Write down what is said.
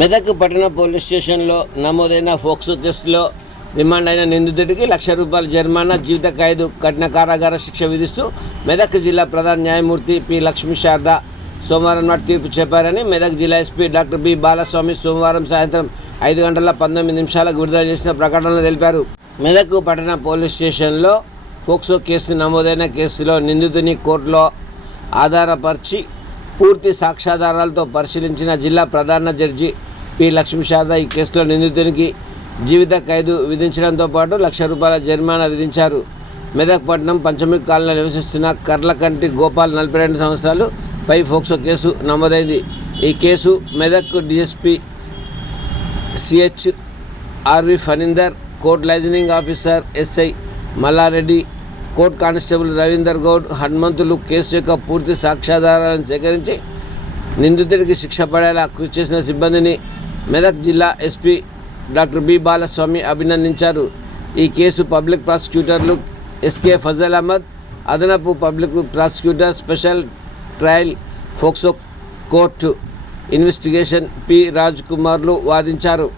మెదక్ పట్టణ పోలీస్ స్టేషన్లో నమోదైన ఫోక్సో కేసులో రిమాండ్ అయిన నిందితుడికి లక్ష రూపాయల జరిమానా జీవిత ఖైదు కఠిన కారాగార శిక్ష విధిస్తూ మెదక్ జిల్లా ప్రధాన న్యాయమూర్తి పి. లక్ష్మీ శారద సోమవారం నాటి తీర్పు చెప్పారని మెదక్ జిల్లా ఎస్పీ డాక్టర్ బి. బాలస్వామి సోమవారం సాయంత్రం ఐదు గంటల పంతొమ్మిది నిమిషాలకు విడుదల చేసిన ప్రకటనలో తెలిపారు. మెదక్ పట్టణ పోలీస్ స్టేషన్లో ఫోక్సో కేసు నమోదైన కేసులో నిందితుని కోర్టులో ఆధారపరిచి పూర్తి సాక్ష్యాధారాలతో పరిశీలించిన జిల్లా ప్రధాన జడ్జి పి. లక్ష్మీశారద ఈ కేసులో నిందితునికి జీవిత ఖైదు విధించడంతో పాటు లక్ష రూపాయల జరిమానా విధించారు. మెదక్ పట్టణం పంచమి కాలనీలో నివసిస్తున్న కర్లకంటి గోపాల్ నలభై రెండు సంవత్సరాలు పై ఫోక్సో కేసు నమోదైంది. ఈ case Medak DSP CH R V Phanindar court liaisoning officer SI Mallareddy court constable Ravinder Goud Hanumanthulu case యొక్క పూర్తి సాక్ష్యాధారాలను సేకరించి నిందితుడికి శిక్ష పడేలా కృషి చేసిన సిబ్బందిని మెదక్ జిల్లా ఎస్పీ డాక్టర్ బి బాలస్వామి అభినందించారు. ఈ కేసు పబ్లిక్ ప్రాసిక్యూటర్లు ఎస్కే ఫజల్ అహ్మద్ అదనపు public prosecutor special trial POCSO court investigation P Raj కుమార్లు వాదించారు.